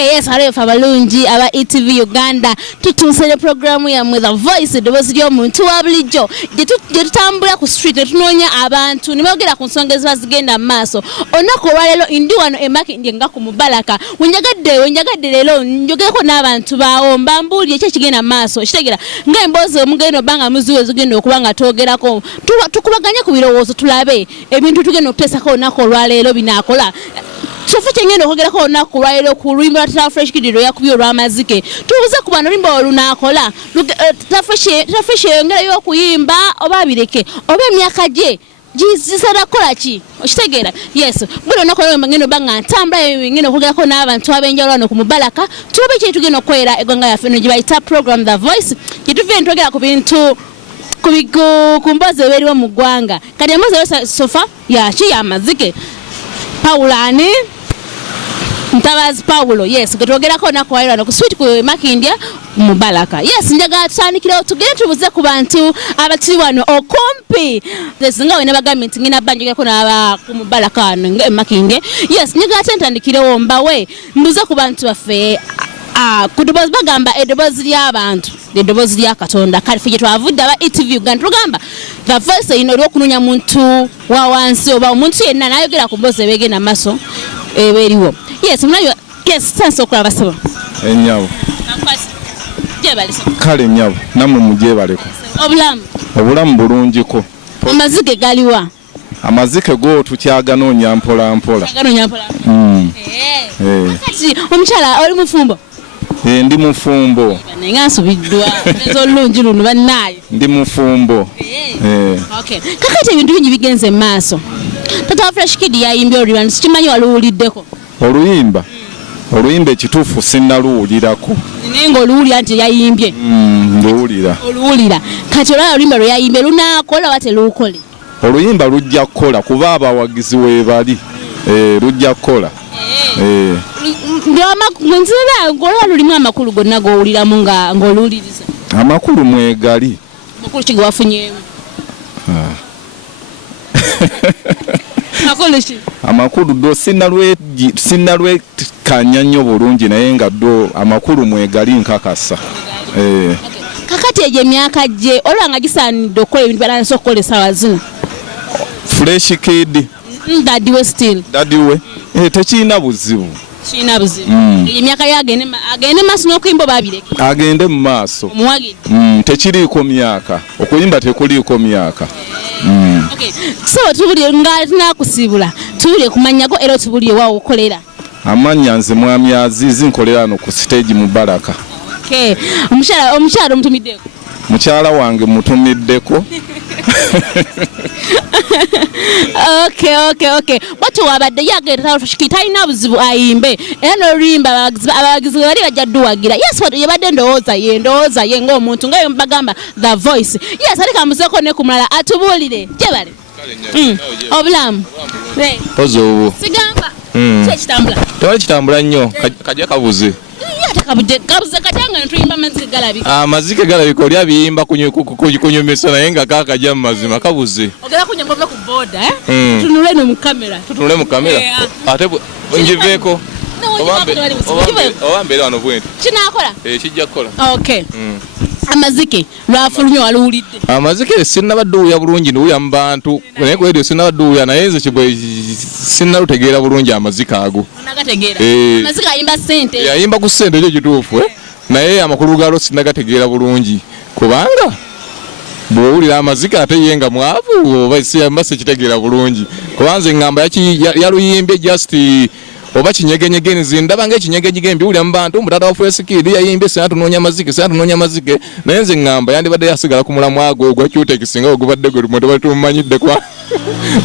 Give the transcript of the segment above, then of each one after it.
yes, harifa abalungi aba ETV Uganda tutunsere programu ya The Voice eddoboozi ly'omuntu wa bulijjo gye tutambula ku street tunoonya abantu ne boogera ku nsonga ezibazigenda mu maaso olunaku olwaleero ndi wano emakindye nga ku Mubalaka wenjagadde leero njogereko n'abantu baawo mbambuulire ki ekigenda mu maaso kitegera ng'emboozi omugenda oba nga muziwe zigenda okuba nga twogerako tukubaganye ku birowoozo tulabe ebintu tugenda okuteesako olunaku olwaleero binaakola Sofa ngendo okogerako olunaku lwaleero ku lwimbo lwa Taata Fresh Kid yakubye olw'amazike tubuze ku bano olwimbo olunakola Taata Fresh yongerayo okuyimba oba Abivileko oba emyaka gye gisala kola ki okitegeera yes buli olunaku olwaleero ngendo banga ntambula ngendo okugerako n'abantu ab'enjawulo wano ku Mubalaka tulabe ki tugenda okukolera eggwanga yaffe eno gye bayita program The Voice gye tuviire ntwogera ku bintu ku mboozi ebeeriwo mu ggwanga kati emboozi Sofa yaki y'amazike Paulani Ntabazi Paulo yes getwogerako nakwalirana ku sweet ku Makindya Mubalaka yes njaga tutandikirawo tugende tubuze ku bantu abatiri wano okumpi zesinga wena bagamenti ngina banjogeko n'aba ku Mubalaka wano nga Makindya yes njaga tutandikirawo mbawe mbuze ku bantu baffe kudobozi bagamba eddoboozi ly'abantu eddoboozi lya Katonda kale ffe gye twavudde aba ETV Uganda tugamba The Voice ino olw'okunonya muntu wa wansi oba omuntu yenna n'ayogera ku mboozi ebegenda maaso eberiwo yes mnayo yes sanso okulaba sabo ennyabo kale ennyabo namwe mujebaleko obulamu bulungiko amazike galiwa amazike go tukyaganoonya mpola mpola kati omukyala oli mufumbo ndi mufumbo nengasubiddwa ezolungi luno bannaye ndi mufumbo okay kakati ebintu bingi bigenze mu maaso Taata Fresh Kid yayimbye oluyimba sikimanyi waluwuliddeko oluyimba ekituufu sinnaluwulirako naye ng'oluwulira nti yayimbye oluwulira kati olwala oluyimba lwe yayimbye lunaakola oba teluukole oluyimba lujja kukola kuba abawagizi weebali lujja kukola nzira ng'olwala lulimu amakulu gonna g'owuliramu ng'oluwuliriza amakulu mwegali makulu ki ge wafunyeemu amakulu do sinnalwekanya nnyo bulungi naye nga do amakulu mwegali nkakasa kakati egyo emyaka gye olwanga gisaanidde okukola ebintu byalanisa okukola essaawa zino Fresh Kid dadiwe still dadiwe tekirina buzibu emyaka yo agende maaso n'okuyimba oba Abivileko agende mu maaso tekiriiko myaka okuyimba tekuliiko myaka so tubulye nga tunakusibula tubulye kumanyago era tubulye waawo okolera amanya nze mwami Azizi nkolera ano ku stage Mubalaka omukyala omutumiddeko mukyala wange mutumiddeko okay bwati wabadde yagenda Taata Fresh Kid talina buzibu ayimbe era n'oluyimba abawagizi bali bajja dduwagira yes yabadde ndowooza ye ng'omuntu ngayo bagamba The Voice yes ate kamuzeeko ne ku mulala atubuulire gye bale obulamu ozo sigamba kyekitambula tewali kitambula nnyo kajja kabuze kabuze katanga ntuyimba amazike galabika amazike galabika oli abiyimba kunyumisa naye nga kakajja mu mazima kabuze ogera kunyumba ove ku boda tunule no mu kamera ate njiveeko owambeera wano bwenti kinakola kijja kukola okay amazike lwafulumye waluwulidde amazike sinnabadde owulya bulungi ndiwulya mu bantu naye ku radio sinnabadde owulya naye nze kibwe sinnalutegeera bulungi amazike ago amazike ayimba ssente yayimba ku ssente ekyo kituufu naye amakulu gaalo sinnagategeera bulungi kubanga bw'owulira amazike ate ye nga mwavu oba siyamba sekitegeera bulungi kubanze ngamba yaluyimbye just oba kinyegenyege nzindaba ng'ekinyegenyege mbiwulira mu bantu Taata Fresh Kid yayimbye sinatunoonya amazike naye nze ngamba yandibadde yasigala ku mulamwa agwo ogwa Kyutekisi nga ogubadde gwe tebali tumumanyidde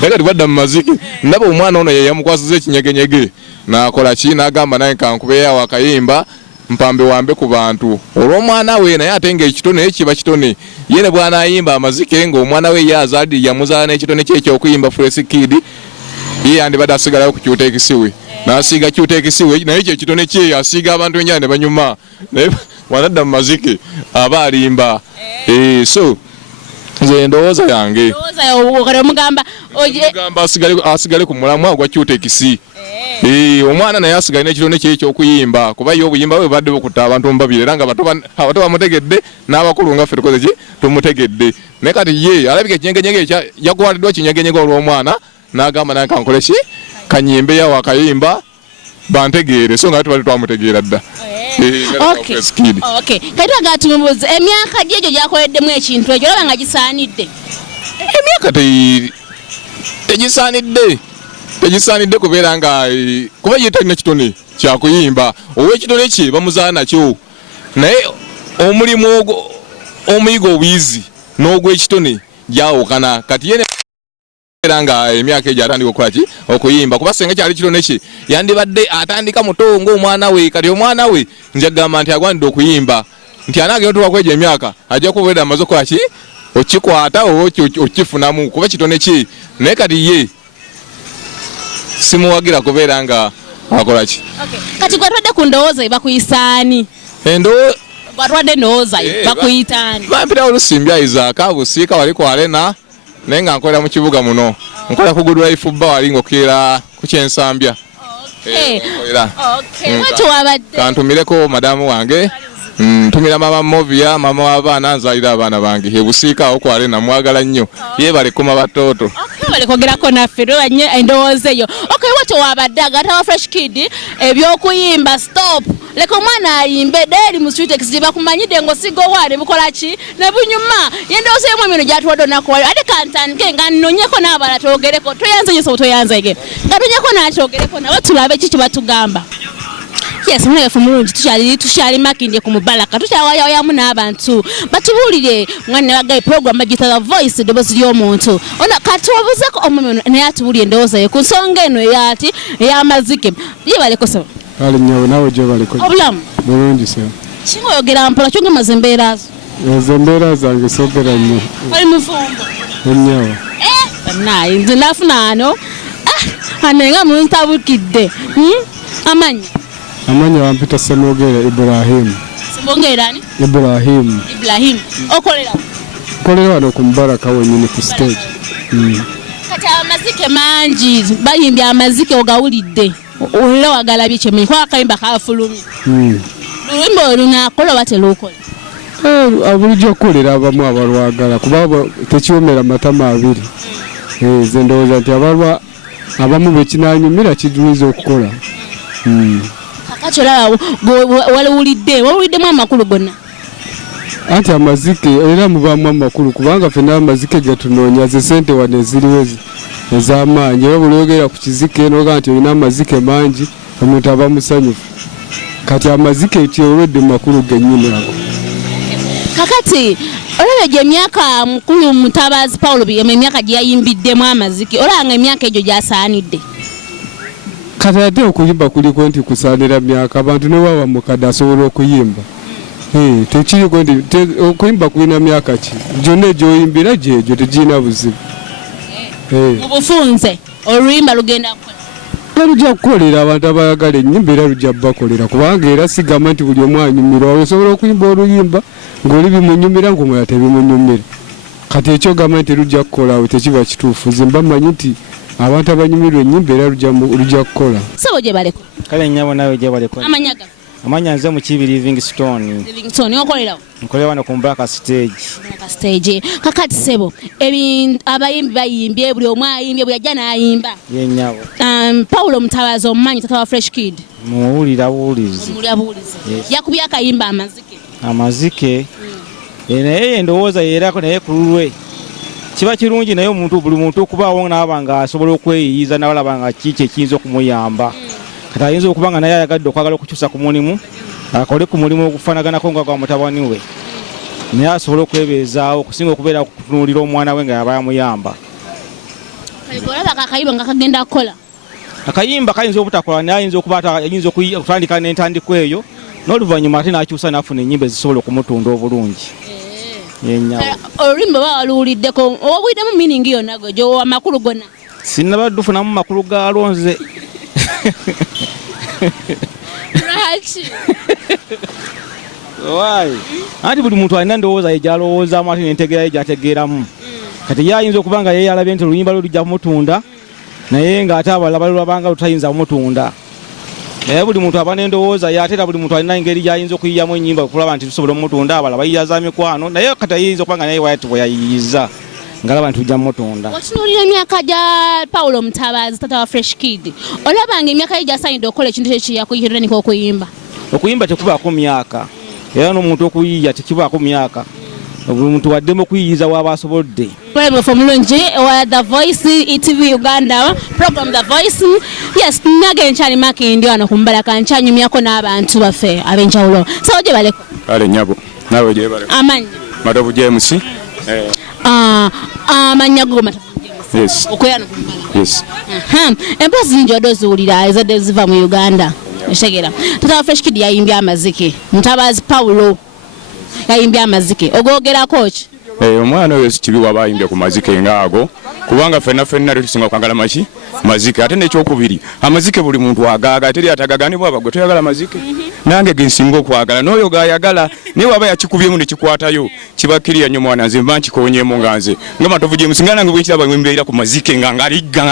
naye kati badda mu mazike ndaba omwana ono ye yamukwasiza ekinyegenyege n'akola ki n'agamba naye kankubeeyo akayimba mpambe wambe ku bantu olw'omwana we naye ate ng'ekitone ekiba kitone ye ne bw'anaayimba amazike ng'omwana we ye azaalidde yamuzaala n'ekitone kye eky'okuyimba Fresh Kid ye yandibadde asigalayo ku Kyutekisi we n'asiiga Kyutekisi we naye kye kitone kye asiiga abantu enjala ne banyuma naye wanadda mu mazike aba alimba so nze ndowooza yange omugamba asigale ku mulamwa ogwa Kyutekisi omwana naye asigalina ekitone kye ekyokuyimba kuba ye obuyimba bwe badde bukutta abantu mbabire era nga abato bamutegedde n'abakulu nga ffe tukoze ki tumutegedde naye kati ye alabika ekinyegenyege yakwaliddwa kinyegenyege olw'omwana n'agamba naye kankole ki kanyimbe yawo akayimba bantegeere so nga tubali twamutegeera dda. Kati agatumubuze emyaka gye egyo gyakoleddemu ekintu ekyo olaba nga gisaanidde? Emyaka tegisaanidde kubeera nga kuba ye talina kitone kyakuyimba ow'ekitone kye bamuzaala nakyo naye omulimu omuyiga obwizi n'ogw'ekitone gyawukana kati ye era nga emyaka egyo atandika okukola ki okuyimba kuba senga kyali kitone kye yandibadde atandika muto ng'omwana we kati omwana we njagamba nti agwanidde okuyimba nti anaagenda tuwakweja emyaka ajja kubeera amaze okukola ki okikwata okifunamu kuba kitone kye naye kati ye simuwagira kubeera nga akola ki. Kati gwatwadde ku ndowooza bakuyisaani? Gwatwadde ndowooza bakuyitaani? Bampita olusimbi Isaac busiika wali ku Arena naye nga nkolera mu kibuga muno nkola ku Good Life Bar wali ng'okkira ku Kyensambya. Kantumireko madamu wange ntumira mama Movia mama w'abaana nzalira abaana bange ebusiika awo ku Arena mwagala nnyo yeebale kuma batooto bale kogerako naffe lwanye endowooza eyo. Watyo wabadde agatawa Fresh Kid ebyokuyimba stop leka omwana ayimbe deri mu street gye bakumanyidde ng'osiga owaane bukola ki ne bunyuma yendowooza yemu emino gyatuwadde onakuwayo ate kantandike nga nnonyeko n'abala twogereko toyanze nyo so toyanzege nga tonyeko n'atwogereko nawe tulabe ki kye batugamba. Yes, mwana wefu mulungi tukyali makindye ku Mubaraka tukyawayawayamu n'abantu batubuulire mwana wagaye program bagita The Voice eddoboozi ly'omuntu ona kati wabuuzeko omumeno naye atubuulire endowooza ye ku nsonga eno eyati ey'amazike yebaleko saba ali nyawe nawe gye baleko obulamu bulungi se kinga oyogera mpola kyonge maze embeera zo ezo embeera zange soogera nnyo oli mufumbo ennyawa naye nze nafuna ano nga muntabukidde amanya wampita Semogera Ibrahim. Semogera ani? Ibrahim. Kolera wano ku Mubaraka wenyini ku stage. Kati amazike mangi bayimbye amazike ogawulidde olira wagalabye kyemenyi kwa akayimba kafulumye. Oluyimba olunakola batelukola. Abulijjo kolera abamu abalwagala kuba tekiwomera matama abiri. Ze ndowooza nti abamu bekinanyumira kijuliza okukola. Kachola waliwuliddemu amakulu gonna ati amazike era mubamu amakulu kubanga fena amazike gatunoonya ze sente wano eziriwo ez'amaanyi era buli oyogera ku kizike noga nti olina amazike mangi omuntu aba musanyufu kati amazike tyolwedde makulu gennyini ago. Kakati olaba gye emyaka mukulu Mutabazi Paulo emyaka gye yayimbiddemu amazike olanga emyaka egyo gyasaanidde kati ate okuyimba kuliko nti kusaanira myaka abantu ne baba mukadde asobola okuyimba tekiriko nti okuyimba kulina myaka ki gyonna egyoyimbira gyegyo tegirina buzibu. Obufunze oluyimba lugenda kukola lujja kukolera abantu abayagala ennyimba era lujja bakolera kubanga era sigamba nti buli omu anyumirwa osobola okuyimba oluyimba ng'oli bimunyumira ng'omulala tebimunyumira kati ekyo gamba nti lujja kukola awo tekiba kituufu nze mba mmanyi nti abantu abanyumirwa ennyimba era lujja kukola. Sebo gye baleko kale nnyabo nawe gye baleko amanyaga amanya nze mukibi Livingstone okolera nkolera wano ku Mubaraka stage. Kakati sebo abayimbi bayimbye buli omu ayimbye bwe yajja n'ayimba ye nnyabo Paulo Mutabazi omumanyi tata wa Fresh Kid muwulira buwulizi yakubye akayimba amazike naye endowooza yeerako naye ku lulwe kiba kirungi naye buli muntu okubaawo n'aba nga asobola okweyiyiza n'abalaba nga kiki ekiyinza okumuyamba kati ayinza okuba nga naye ayagadde okwagala okukyusa ku mulimu akole ku mulimu ogufanaganako nga gwa mutabani we naye asobola okwebeezaawo okusinga okubeera kutunuulira omwana we nga yaba yamuyamba. Akayimba kayinza obutakola naye ayinza okutandika n'entandiko eyo n'oluvannyuma ate n'akyusa n'afuna ennyimba ezisobola okumutunda obulungi. Oluyimba baluwuliddeko obuliddemu meaning yonna gwe amakulu gonna sinnaba dufunamu makulu gaalwo nze anti buli muntu alina ndowooza ye gyalowoozaamu ate n'entegeera ye gy'ategeeramu kati ye ayinza okuba nga ye yalabye nti oluyimba lwe lujja kumutunda naye ng'ate abalala balabanga lutayinza kumutunda. Naye buli muntu aba n'endowooza ye ate era buli muntu alina engeri gy'ayinza okuyiyamu ennyimba okulaba nti tusobola omutunda, abalala bayiyaza mikwano naye kati ayinza okuba nga naye bwe yayiyiza ngalaba nti tujja mutunda. Watunuulira emyaka gya Paulo Mutabazi taata wa Fresh Kid, olabanga emyaka ye gy'asaanidde okukola ekintu kyekiyakuyitandika okuyimba? Okuyimba tekubaako myaka era n'omuntu okuyiiya tekibaako myaka, buli muntu waddemu okuyiyiza waba asobodde. From Lungi wa The Voice ETV Uganda program The Voice. Yes, nage nchali makindi wano kumbalaka nchanyumyako n'abantu baffe ab'enjawulo. So gye baleko. Kale nyabo nawe gye baleko. Amanyi. Matovu James. Amanya go Matovu James. Yes. Okoyana kumbala. Yes. Empozi zinjo dozuulira ezadde ziva mu Uganda. Eshegera. Tata Fresh Kid yayimbya amazike. Mutabazi Paulo yayimbya amazike. Ogogerako ki? Omwana oyo sikibi waba ayimbye ku mazike ngaago kubanga ffenna tusinga kwagala maki mazike ate n'ekyokubiri amazike buli muntu agaaga teri atagaganibwa abagwe toyagala mazike nange gensinga okwagala n'oyo gayagala naye waba yakikubyemu ne kikwatayo kibakiriya nnyo mwana nze mba nkikoonyeemu nga nze nga Matovu James nga nange bwe nkiraba mbeera ku mazike nga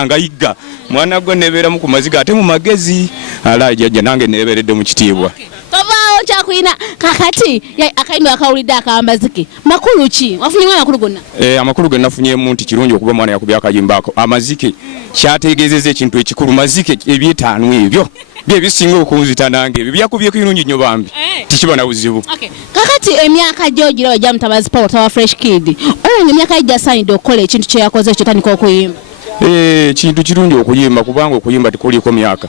ngayigga mwana gwe nebeeramu ku mazike ate mu magezi ala jjajja nange nebeeredde mu kitiibwa. Tovaawo kyakulina kakati akayimba akawulidde akambazike makulu ki wafunyemu amakulu gonna? Amakulu ge nafunyemu nti kirungi okuba mwana yakubya akayimba ako amazike kyategeezezza ekintu ekikulu mazike ebyetaanu ebyo bye bisinga okunzita nange ebyo byakubye kirungi nnyo bambi tikiba na buzibu. Kakati emyaka gy'ogira wajja Mutabazi Paulo tawa Fresh Kid olanga emyaka ye gyasaanidde okukola ekintu kye yakoze kyotandika okuyimba? Kintu kirungi okuyimba kubanga okuyimba tikuliiko myaka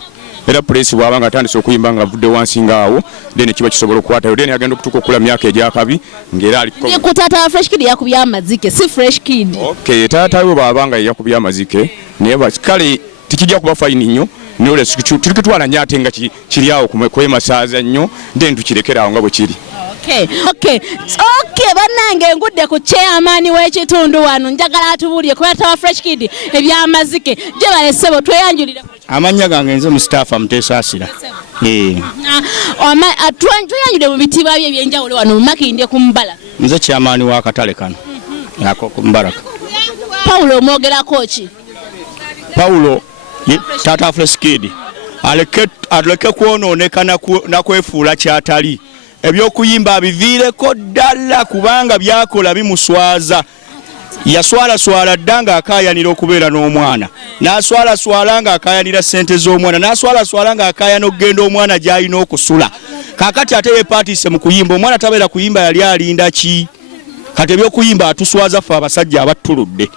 era pulesi bw'abanga atandise okuyimba nga avudde wansi ngaawo then kiba kisobola okukwatayo then agenda okutuuka okula myaka egyakabi ng'era aliko ku taata wa Fresh Kid yakubya amazike si Fresh Kid. Taata we bw'abanga yakubya amazike naye kale tikijja kuba fayini nnyo tulikitwala nnyo ate nga kiri awo kwemasaaza nnyo then tukirekera awo nga bwe kiri. Bannange ngudde ku chairman w'ekitundu wano njagala atubuulire ku taata wa Fresh Kid ebyamazike gye balesebo tweyanjulira. Amanya gange nze Mustafa Mutesaasira. Tweyanjulire mu bitiibwa bye ebyenjawulo wano mu Makindye ku Mbala. Nze chairman wa Katale kano ako ku Mbaraka. Paulo omwogerako ki? Paulo taata Fresh Kid aleke kwononeka Nakwefula Kyatali. Ebyokuyimba abivileko Daala kubanga byakola bimuswaza. Yaswala ddanga akayanira okubeera n'omwana n'aswala nga akayanira ssente z'omwana n'aswala nga akayana okugenda omwana gy'alina okusula. Kakati ate yeepaatise mu kuyimba omwana tabeera kuyimba yali alinda ki? Kati ebyokuyimba atuswaza ffe abasajja abattuludde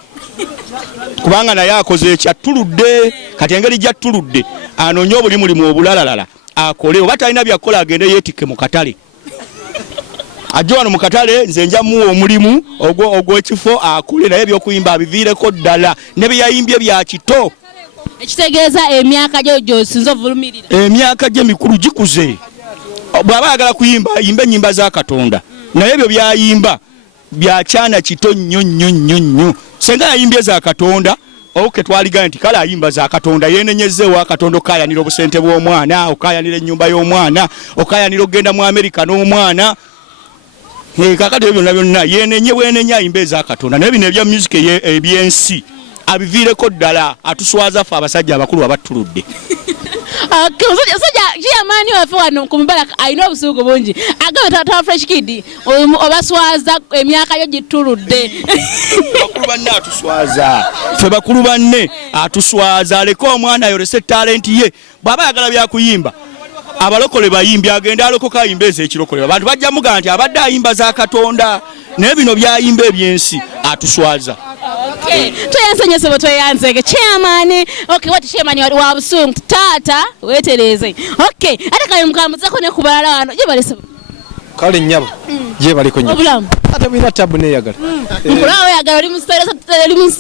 kubanga naye akoze ekyatuludde kati engeri gy'attuludde anoonye obulimulimu obulalalala akole oba talina byakola agende yeetikke mu katale. Ajja wano mu katale nze nja muwa omulimu ogw'ekifo akule naye ebyokuyimba abiviireko ddala ne bye yayimbye bya kito. Ekitegeeza emyaka gyo gy'osinza ovulumirira? Emyaka gye mikulu gikuze. Bw'aba ayagala kuyimba ayimba ennyimba za Katonda naye ebyo byayimba byakyana kito nnyo. Senga yayimbye za Katonda twaligaa nti kale ayimba za Katonda yeenenyezzeewo Katonda okayanira obusente bw'omwana okayanira ennyumba y'omwana okayanira okgenda mu Amerika n'omwana. Kakati ebyo byonna yeenenye bwenenya ayimba eza Katonda naye bino ebya music ebyensi abiviireko ddala atuswaza ffe abasajja abakulu abattuludde. Chairman waffe wano ku Mubaraka alina obusuugu bungi agamba taata wa Fresh Kid obaswaza emyaka yo gituludde. Bakulu banne atuswaza ffe bakulu banne atuswaza aleke omwana ayolese talenti ye bw'aba ayagala byakuyimba abalokole bayimbi agenda alokoka ayimba ez'ekirokole abantu bajja muga nti abadde ayimba za Katonda naye bino byayimba ebyensi atuswaza. Tweyansenye sebo tweyanzeke chairman wati chairman wa busungu taata wetereze ate kale mukambuzako ne kubalala wano gye balese kale nnyabo gye baliko nnyo obulamu ate bina tabu neyagala mukulawo yagala oli mu